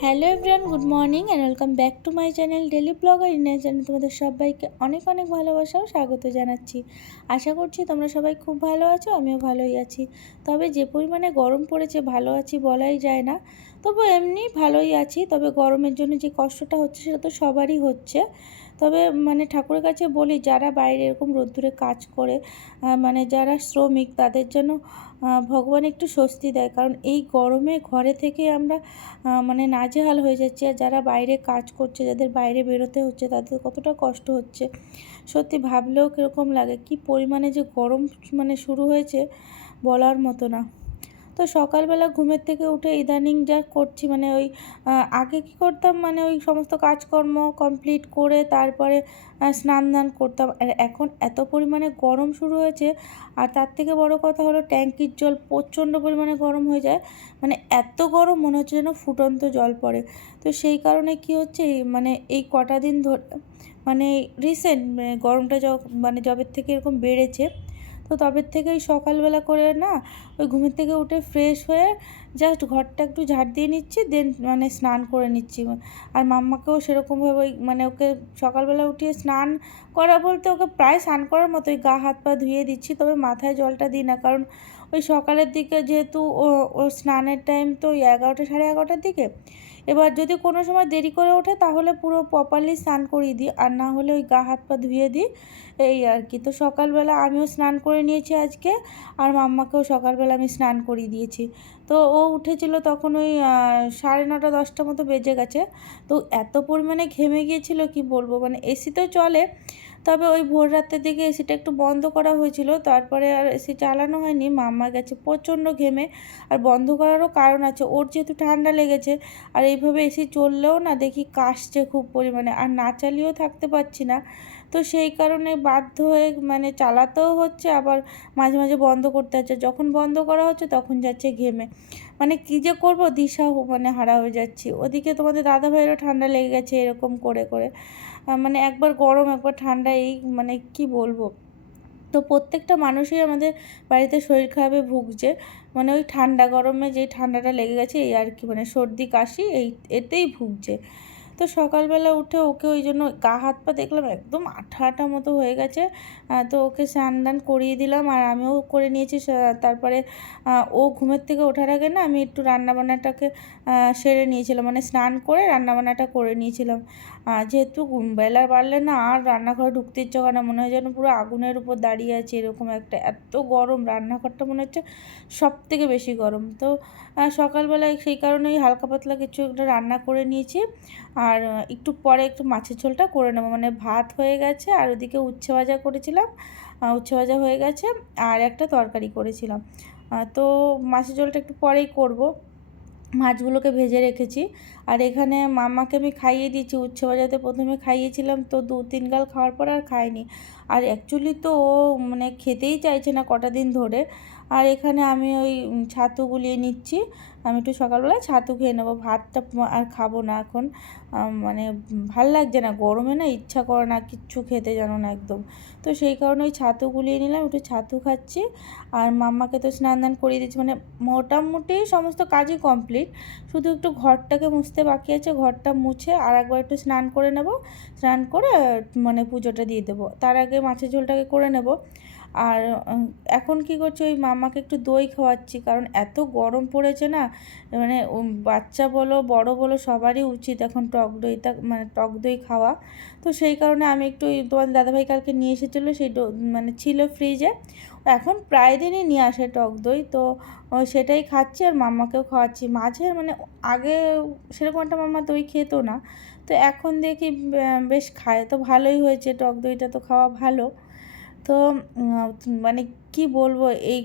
Hello everyone, good morning and welcome back to my channel daily blogger India channel. তোমাদের সবাইকে অনেক অনেক ভালোবাসা ও স্বাগত জানাচ্ছি। আশা করছি তোমরা সবাই খুব ভালো আছো, আমিও ভালোই আছি। তবে যে পরিমাণে গরম পড়েছে ভালো আছি বলাই যায় না, তবু এমনি ভালোই আছি। তবে গরমের জন্য যে কষ্টটা হচ্ছে সেটা তো সবারই হচ্ছে। তবে ঠাকুরের কাছে বলি, যারা বাইরে এরকম রোদ্দুরে কাজ করে, যারা শ্রমিক, তাদের যেন ভগবান একটু স্বস্তি দেয়। কারণ এই গরমে ঘরে থেকে আমরা নাজেহাল হয়ে যাচ্ছি। আর যারা বাইরে কাজ করছে, যাদের বাইরে বেরোতে হচ্ছে, তাদের কতটা কষ্ট হচ্ছে সত্যি ভাবলেও কীরকম লাগে। কি পরিমাণে যে গরম শুরু হয়েছে বলার মতো না। তো সকালবেলা ঘুমের থেকে উঠে ইদানিং যা করছি, আগে কি করতাম, ওই সমস্ত কাজকর্ম কমপ্লিট করে তারপরে স্নান দান করতাম। আর এখন এত পরিমাণে গরম শুরু হয়েছে, আর তার থেকে বড় কথা হলো ট্যাঙ্কির জল প্রচণ্ড পরিমাণে গরম হয়ে যায়। এত গরম মনে হচ্ছে যেন ফুটন্ত জল পড়ে। তো সেই কারণে কি হচ্ছে, এই কটা দিন ধরে রিসেন্ট গরমটা যবের থেকে এরকম বেড়েছে, তো তবের থেকেই সকালবেলা করে না ওই ঘুমের থেকে উঠে ফ্রেশ হয়ে জাস্ট ঘরটা একটু ঝাড় দিয়ে নিচ্ছি, দেন স্নান করে নিচ্ছি। আর মাম্মাকেও সেরকমভাবে ওকে সকালবেলা উঠিয়ে স্নান করা বলতে, ওকে প্রায় স্নান করার মতোই গা হাত পা ধুয়ে দিচ্ছি, তবে মাথায় জলটা দিই না। কারণ ওই সকালের দিকে যেহেতু ও স্নানের টাইম তো ওই 11টা সাড়ে 11টার দিকে। এবার যদি কোনো সময় দেরি করে ওঠে তাহলে পুরো প্রপারলি স্নান করিয়ে দিই, আর না হলে ওই গা হাত পা ধুয়ে দিই, এই আর কি। তো সকালবেলা আমিও স্নান করে নিয়েছি আজকে, আর মাম্মাকেও সকালবেলা আমি স্নান করিয়ে দিয়েছি। তো ও উঠেছিল তখন ওই 9:30 10টা মতো বেজে গেছে। তো এত পরিমাণে ঘেমে গিয়েছিল কি বলবো, এসি তো চলে, তবে ওই ভোর রাতের দিকে এসিটা একটু বন্ধ করা হয়েছিল, তারপরে আর এসি চালানো হয়নি। মাম্মা গেছে প্রচণ্ড ঘেমে, আর বন্ধ করারও কারণ আছে, ওর যেহেতু ঠান্ডা লেগেছে। আর এইভাবে এসি চললেও না দেখি কাশছে খুব পরিমাণে, আর না চালিয়েও থাকতে পারছি না। তো সেই কারণে বাধ্য হয়ে চালাতেও হচ্ছে, আবার মাঝে মাঝে বন্ধ করতে হচ্ছে। যখন বন্ধ করা হচ্ছে তখন যাচ্ছে ঘেমে। কী যে করবো দিশা হারা হয়ে যাচ্ছি। ওদিকে তোমাদের দাদাভাইয়েরও ঠান্ডা লেগে গেছে এরকম করে করে। একবার গরম একবার ঠান্ডা, এই কি বলবো। তো প্রত্যেকটা মানুষই আমাদের বাড়িতে শরীর খারাপে ভুগছে। ওই ঠান্ডা গরমে যেই ঠান্ডাটা লেগে গেছে এই আর কি, সর্দি কাশি এতেই ভুগছে। তো সকালবেলা উঠে ওকে ওই জন্য গা হাত পা দেখলাম একদম আঠা আঠা মতো হয়ে গেছে। তো ওকে স্নান দান করিয়ে দিলাম, আর আমিও করে নিয়েছি। তারপরে ও ঘুমের থেকে ওঠার আগে না আমি একটু রান্নাবান্নাটাকে সেরে নিয়েছিলাম, স্নান করে রান্নাবান্নাটা করে নিয়েছিলাম। যেহেতু বেলা বাড়লে না আর রান্নাঘরে ঢুকতে ইচ্ছে করে না, মনে হয় যেন পুরো আগুনের উপর দাঁড়িয়ে আছে এরকম একটা, এত গরম রান্নাঘরটা মনে হচ্ছে সব থেকে বেশি গরম। তো সকালবেলায় সেই কারণে ওই হালকা পাতলা কিছু একটা রান্না করে নিয়েছি। আর একটু পরে একটু মাছের ঝোলটা করে নেবো, ভাত হয়ে গেছে, আর ওদিকে উচ্ছে ভাজা করেছিলাম, উচ্ছে ভাজা হয়ে গেছে, আর একটা তরকারি করেছিলাম। তো মাছের ঝোলটা একটু পরেই করব। মাছগুলোকে ভেজে রেখেছি, আর এখানে মাম্মাকে আমি খাইয়ে দিয়েছি। উচ্ছে ভাজাতে প্রথমে খাইয়েছিলাম, তো 2-3 গাল খাওয়ার পর আর খায়নি। আর অ্যাকচুয়ালি তো ও খেতেই চাইছে না কটা দিন ধরে। আর এখানে আমি ওই ছাতু গুলিয়ে নিচ্ছি। আমি একটু সকালবেলা ছাতু খেয়ে নেবো, ভাতটা আর খাবো না এখন। ভাল লাগছে না গরমে, না ইচ্ছা করে না কিচ্ছু খেতে, জানো না একদম। তো সেই কারণে ওই ছাতু গুলিয়ে নিলাম, একটু ছাতু খাচ্ছি। আর মাম্মাকে তো স্নান দান করিয়ে দিচ্ছি, মোটামুটি সমস্ত কাজই কমপ্লিট। শুধু একটু ঘরটাকে মুছতে বাকি আছে, ঘরটা মুছে আর একবার একটু স্নান করে নেব। স্নান করে পুজোটা দিয়ে দেবো, তার আগে মাছের ঝোলটাকে করে নেব। আর এখন কি করছি, ওই মাম্মাকে একটু দই খাওয়াচ্ছি, কারণ এত গরম পড়েছে না। বাচ্চা বলো বড় বলো সবারই উচিত এখন টক দইটা টক দই খাওয়া। তো সেই কারণে আমি একটু তোমার দাদাভাই কালকে নিয়ে এসেছিলো, সেই ছিল ফ্রিজে। এখন প্রায় দিনই নিয়ে আসে টক দই, তো সেটাই খাচ্ছি আর মাম্মাকেও খাওয়াচ্ছি। মাঝে আগে সেরকম একটা মাম্মা দই খেত না, তো এখন দেখি বেশ খায়, তো ভালোই হয়েছে, টক দইটা তো খাওয়া ভালো। তো কি বলবো, এই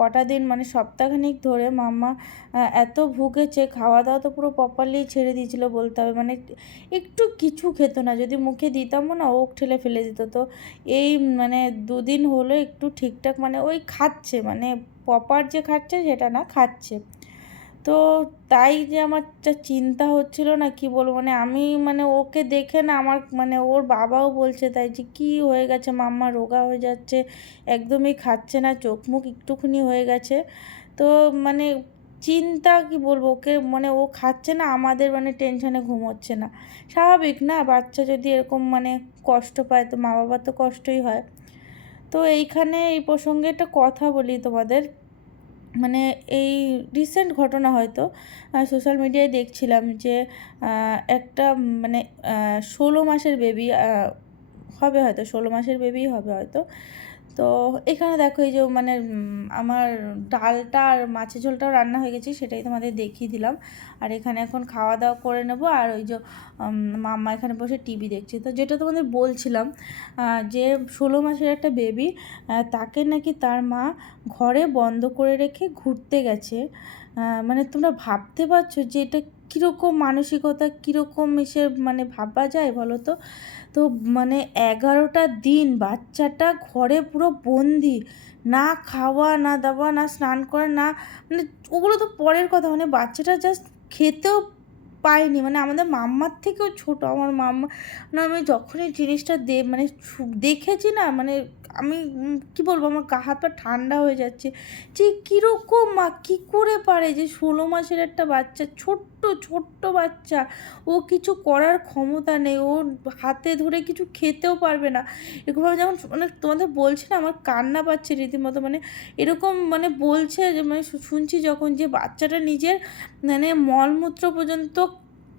কটা দিন সপ্তাহখানিক ধরে মাম্মা এত ভুগেছে, খাওয়া দাওয়া তো পুরো প্রপারলি ছেড়ে দিয়েছিল বলতে হবে। একটু কিছু খেত না, যদি মুখে দিতামও না ওক ঠেলে ফেলে দিত। তো এই 2 দিন হলো একটু ঠিকঠাক ওই খাচ্ছে, প্রপার যে খাচ্ছে সেটা না, খাচ্ছে। তো তাই যে আমার যা চিন্তা হচ্ছিল না কি বলবো, আমি ওকে দেখে না আমার ওর বাবাও বলছে তাই, যে কি হয়ে গেছে মাম্মা, রোগা হয়ে যাচ্ছে, একদমই খাচ্ছে না, চোখ মুখ একটুখানি হয়ে গেছে। তো চিন্তা কি বলবো, ওকে মানে ও খাচ্ছে না, আমাদের মানে টেনশনে ঘুম হচ্ছে না। স্বাভাবিক না, বাচ্চা যদি এরকম মানে কষ্ট পায় তো মা বাবার তো কষ্টই হয়। তো এইখানে এই প্রসঙ্গে একটা কথা বলি তোমাদের, মানে এই রিসেন্ট ঘটনা হয়তো সোশ্যাল মিডিয়ায় দেখছিলাম যে একটা মানে 16 মাসের বেবি হবে, হয়তো 16 মাসের বেবি হবে হয়তো। তো এখানে দেখো এই যে মানে আমার ডালটা আর মাছের ঝোলটাও রান্না হয়ে গেছে, সেটাই তোমাদের দেখিয়ে দিলাম। আর এখানে এখন খাওয়া দাওয়া করে নেব। আর ওই যে মাম্মা এখানে বসে টিভি দেখছে। তো যেটা তোমাদের বলছিলাম যে 16 মাসের একটা বেবি, তাকে নাকি তার মা ঘরে বন্ধ করে রেখে ঘুরতে গেছে। মানে তোমরা ভাবতে পারছো যে এটা কীরকম মানসিকতা, কীরকম এসে মানে ভাবা যায় বলো তো। তো মানে 11টা দিন বাচ্চাটা ঘরে পুরো বন্দি, না খাওয়া না দাওয়া না স্নান করা না, মানে ওগুলো তো পরের কথা, মানে বাচ্চাটা জাস্ট খেতেও পায়নি, মানে আমাদের মাম্মার থেকেও ছোট আমার মাম্মা। মানে আমি যখনই জিনিসটা মানে দেখেছি না, মানে আমি কি বলবো, আমার গা হাত পা ঠান্ডা হয়ে যাচ্ছে যে কীরকম মা কী করে পারে যে 16 মাসের একটা বাচ্চা, ছোট্ট ছোট্ট বাচ্চা, ও কিছু করার ক্ষমতা নেই, ও হাতে ধরে কিছু খেতেও পারবে না। এরকমভাবে যেমন মানে তোমাদের বলছি না, আমার কান্না পাচ্ছে রীতিমতো, মানে এরকম মানে বলছে যে মানে শুনছি যখন যে বাচ্চাটা নিজের মানে মলমূত্র পর্যন্ত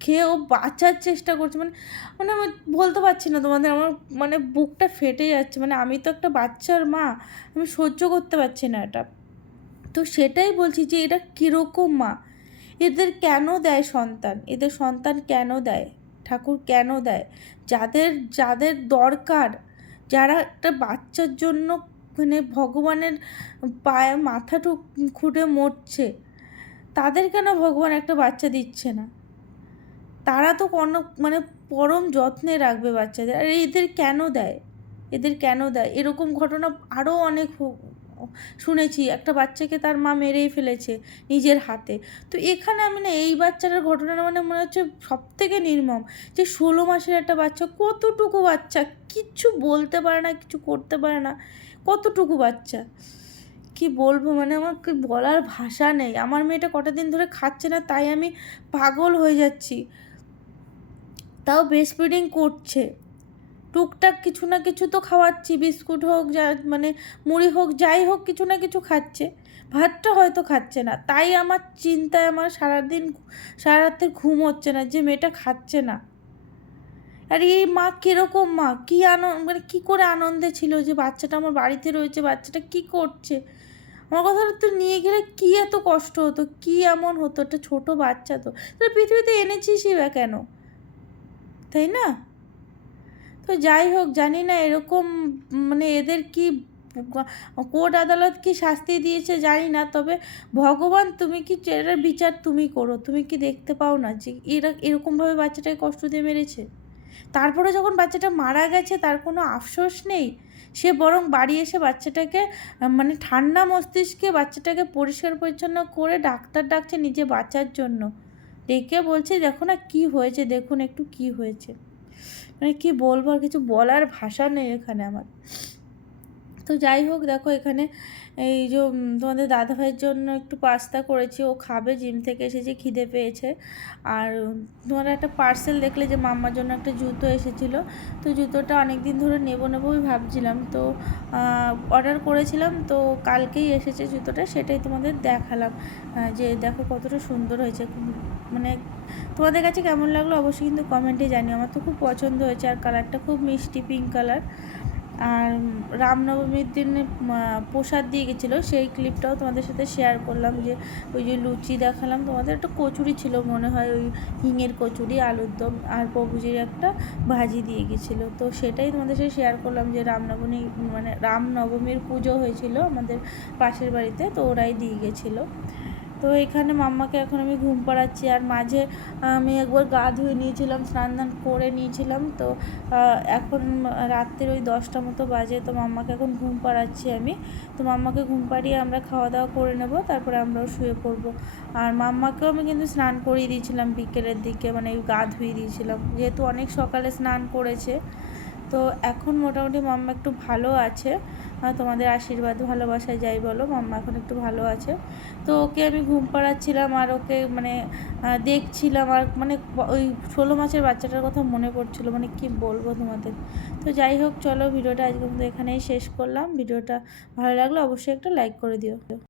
খেয়ে ও বাঁচার চেষ্টা করছে, মানে মানে আমি বলতে পারছি না তোমাদের, আমার মানে বুকটা ফেটে যাচ্ছে, মানে আমি তো একটা বাচ্চার মা, আমি সহ্য করতে পারছি না এটা। তো সেটাই বলছি যে এটা কীরকম মা, এদের কেন দেয় সন্তান, এদের সন্তান কেন দেয়, ঠাকুর কেন দেয়? যাদের যাদের দরকার, যারা একটা বাচ্চার জন্য মানে ভগবানের পায়ে মাথা খুঁটে মরছে, তাদের কেন ভগবান একটা বাচ্চা দিচ্ছে না? তারা তো কোনো মানে পরম যত্নে রাখবে বাচ্চাদের, আর এদের কেন দেয়, এদের কেন দেয়? এরকম ঘটনা আরও অনেক শুনেছি, একটা বাচ্চাকে তার মা মেরেই ফেলেছে নিজের হাতে। তো এখানে আমি না এই বাচ্চাটার ঘটনাটা মানে মনে হচ্ছে সব থেকে নির্মম, যে 16 মাসের একটা বাচ্চা, কতটুকু বাচ্চা, কিচ্ছু বলতে পারে না, কিছু করতে পারে না, কতটুকু বাচ্চা, কি বলবো, মানে আমার কি বলার ভাষা নেই। আমার মেয়েটা কটা দিন ধরে খাচ্ছে না, তাই আমি পাগল হয়ে যাচ্ছি। তাও ব্রেস্ট ফিডিং করছে, টুকটাক কিছু না কিছু তো খাওয়াচ্ছি, বিস্কুট হোক যা মানে মুড়ি হোক যাই হোক কিছু না কিছু খাচ্ছে, ভাতটা হয়তো খাচ্ছে না। তাই আমার চিন্তায় আমার সারাদিন সারা রাতের ঘুম হচ্ছে না যে মেয়েটা খাচ্ছে না। আর এই মা কীরকম মা, কী মানে কী করে আনন্দে ছিল যে বাচ্চাটা আমার বাড়িতে রয়েছে, বাচ্চাটা কি করছে। আমার কথাটা তো নিয়ে গেলে কী এত কষ্ট হতো, কী এমন হতো, একটা ছোটো বাচ্চা তো তাহলে পৃথিবীতে এনেছিসই বা কেন, তাই না? তো যাই হোক, জানি না এরকম মানে এদের কি কোর্ট আদালত কি শাস্তি দিয়েছে জানি না, তবে ভগবান তুমি কি এটার বিচার তুমি করো, তুমি কি দেখতে পাও না যে এরা এরকমভাবে বাচ্চাটাকে কষ্ট দিয়ে মেরেছে? তারপরে যখন বাচ্চাটা মারা গেছে তার কোনো আফসোস নেই, সে বরং বাড়ি এসে বাচ্চাটাকে মানে ঠান্ডা মস্তিষ্কে বাচ্চাটাকে পরিষ্কার পরিচ্ছন্ন করে ডাক্তার ডাকছে নিজে বাঁচার জন্য, ডেকে বলছে দেখো না কী হয়েছে, দেখুন একটু কী হয়েছে। মানে কী বলবো, আর কিছু বলার ভাষা নেই এখানে আমার। তো যাই হোক, দেখো এখানে এই যে তোমাদের দাদাভাইয়ের জন্য একটু পাস্তা করেছি, ও খাবে, জিম থেকে এসেছে, খিদে পেয়েছে। আর তোমরা একটা পার্সেল দেখলে যে মাম্মার জন্য একটা জুতো এসেছিলো, তো জুতোটা অনেক দিন ধরে নেবোই ভাবছিলাম, তো অর্ডার করেছিলাম, তো কালকেই এসেছে জুতোটা, সেটাই তোমাদের দেখালাম যে দেখো কতটা সুন্দর হয়েছে। মানে তোমাদের কাছে কেমন লাগলো অবশ্যই কিন্তু কমেন্টে জানিও, আমার তো খুব পছন্দ হয়েছে, আর কালারটা খুব মিষ্টি পিঙ্ক কালার। আর রামনবমীর দিনে প্রসাদ দিয়ে গেছিলো, সেই ক্লিপটাও তোমাদের সাথে শেয়ার করলাম, যে ওই যে লুচি দেখালাম তোমাদের, একটা কচুরি ছিল মনে হয়, ওই হিঙের কচুরি, আলুর দম আর প্রভুজির একটা ভাজি দিয়ে গেছিলো, তো সেটাই তোমাদের সাথে শেয়ার করলাম যে রামনবমীর পুজো হয়েছিল আমাদের পাশের বাড়িতে, তো ওরাই দিয়ে গেছিলো। তো এখানে মাম্মাকে এখন আমি ঘুম পাড়াচ্ছি, আর মাঝে আমি একবার গা ধুয়ে নিয়েছিলাম, স্নান ধান করে নিয়েছিলাম, তো এখন রাত্রের ওই 10টা মতো বাজে, তো মাম্মাকে এখন ঘুম পাড়াচ্ছি আমি। তো মাম্মাকে ঘুম পাড়িয়ে আমরা খাওয়া দাওয়া করে নেব, তারপরে আমরাও শুয়ে পড়বো। আর মাম্মাকেও আমি কিন্তু স্নান করিয়ে দিয়েছিলাম বিকেলের দিকে, মানে গা ধুয়ে দিয়েছিলাম, যেহেতু অনেক সকালে স্নান করেছে। তো এখন মোটামুটি মাম্মা একটু ভালো আছে। তোমাদের আশীর্বাদ ভালোবাসায় যাই বলো, মাম্মা এখন একটু ভালো আছে। তো ওকে আমি ঘুম পাড়াচ্ছিলাম আর ওকে মানে দেখছিলাম, আর মানে ওই 16 মাসের বাচ্চাটার কথা মনে পড়ছিলো, মানে কি বলবো তোমাদের। তো যাই হোক, চলো ভিডিওটা আজকে কিন্তু এখানেই শেষ করলাম। ভিডিওটা ভালো লাগলে অবশ্যই একটা লাইক করে দিও।